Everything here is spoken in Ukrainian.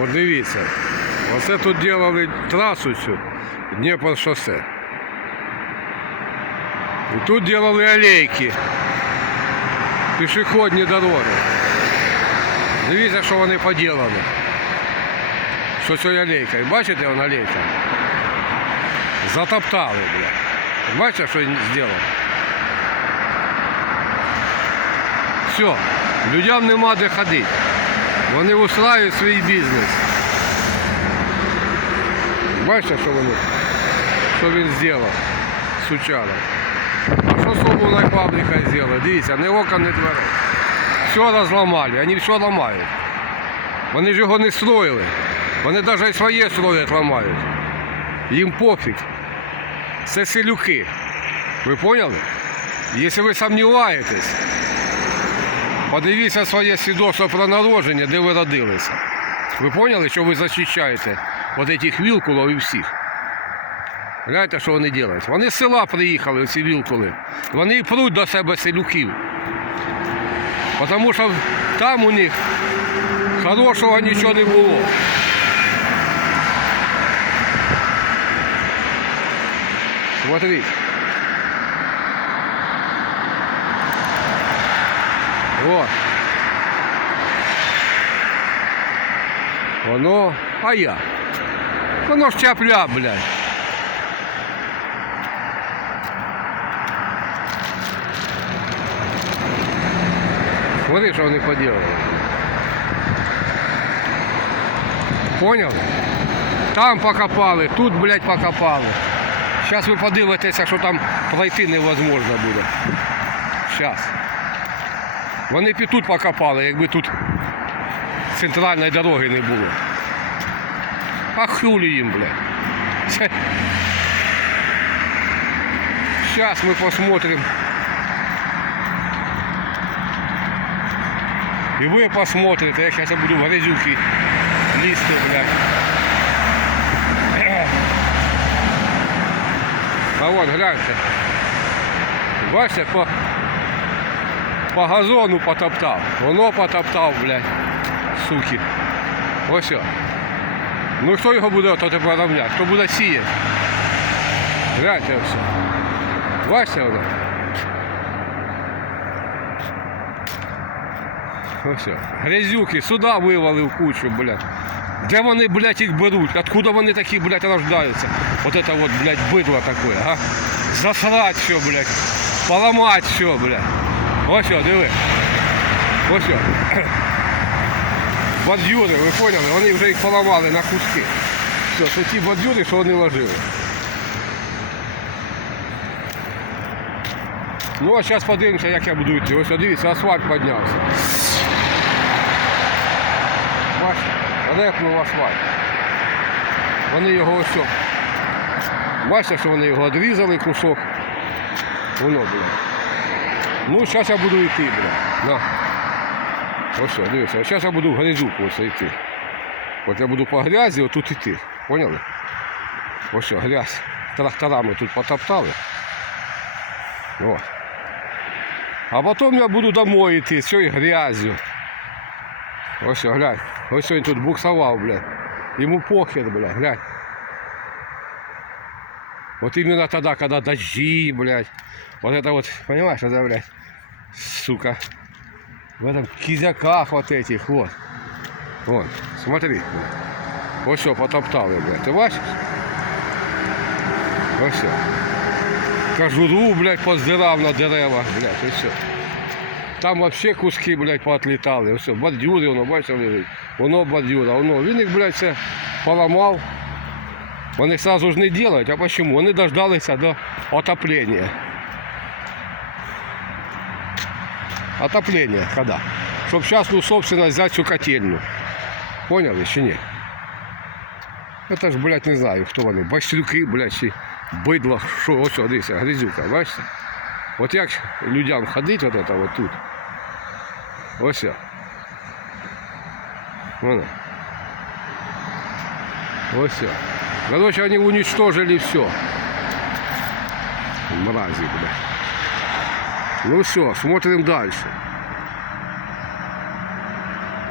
От дивіться. Оце тут делали трасу цю Дніпро шосе. І тут делали алейки. Пішохідні дороги. Дивіться, що вони поділали. Що цією алейкою. Бачите вон алейка? Затоптали, бля. Бачите, що він зробив? Все, людям нема де ходити. Вони устраюють свій бізнес. Бачите, що вони? Що він зробив? Сучара. А що з обувною фабрикою зробили? Дивіться, ні окон, ні дверей. Все розламали, вони все ламають. Вони ж його не строїли. Вони навіть своє строять ламають. Їм пофіг. Це селюки. Ви поняли? Якщо ви сумніваєтесь, подивіться своє свідоцтво про народження, де ви родилися. Ви поняли, що ви захищаєте от цих вілкулів і всіх? Гляньте, що вони роблять. Вони з села приїхали, ці вілкули. Вони пруть до себе селюків. Тому що там у них хорошого нічого не було. Смотрите. Вот. Воно, а я. Воно ж чапля, блядь. Смотри, що вони поделали. Понял? Там покопали, тут, блядь, покопали. Зараз ви подивитеся, що там пройти невозможно буде. Зараз. Вони б і тут покопали, якби тут центральної дороги не було. А хулі їм, блядь. Сейчас мы посмотрим. И вы посмотрите, я сейчас буду в грязюки лізти, блядь. А вот гляньте. Бачите, по, по газону потоптав. Воно потоптав, блядь. Суки. Ось. о. Ну хто його буде то тепер равняти? Хто буде сіяти? Гляньте ось. Бачите воно? Ось. Грязюки, сюди вивалив кучу, блядь. Де вони, блядь, їх беруть? Откуда вони такі, блядь, рождаються? Вот это вот, блядь, быдло такое, а? Засрать все, блядь. Поломать все, блядь. Ось, о, диви. Ось. о. Бадюри, ви поняли? Вони вже їх поламали на куски. Все, це ті бадюри, що вони ложили. Ну а зараз подивимося, як я буду йти. Ось дивіться, асфальт піднявся. Бачите, репнув асфальт. Вони його ось. Бачите, що вони його відрізали кусок. Воно, блядь. Ну, зараз я буду йти, блядь. На. Ось, дивіться, зараз я буду в грязюку ось йти. От я буду по грязі отут йти. Поняли? Ось грязь. Тракторами тут потоптали. О. А потім я буду домой йти з цією грязю. Ось глянь. Ось він тут буксував, блядь. Йому похер, блядь, глянь. Вот именно тогда, когда дожди, блядь. Вот это вот, понимаешь, это, блядь, сука. В этом кизяках вот этих, вот. Вот, смотри, блядь. Вот все, потоптали, блядь. Ты бачишь? Вот все. Кожуру, блядь, поздирав на деревах, блядь, і все. Там вообще куски, блядь, поотлітали. Все, бордюри, воно, бачите, лежить. Воно бордюра, воно. Він їх, блядь, все поламав. Вони сразу ж не делают. А почему? Вони дождалися до отопления. Отопление когда? Чтоб сейчас, ну, собственно, взять всю котельню. Поняли чи ні? Это ж, блядь, не знаю, хто вони. Бастрюки, блядь, чи бидло, що, ось, о, дивіться, грязюка, бачите? От як людям ходить от это вот тут. Ось. о. Воно. Ось. Короче, они уничтожили все. Мрази, бля. Ну все, смотрим дальше.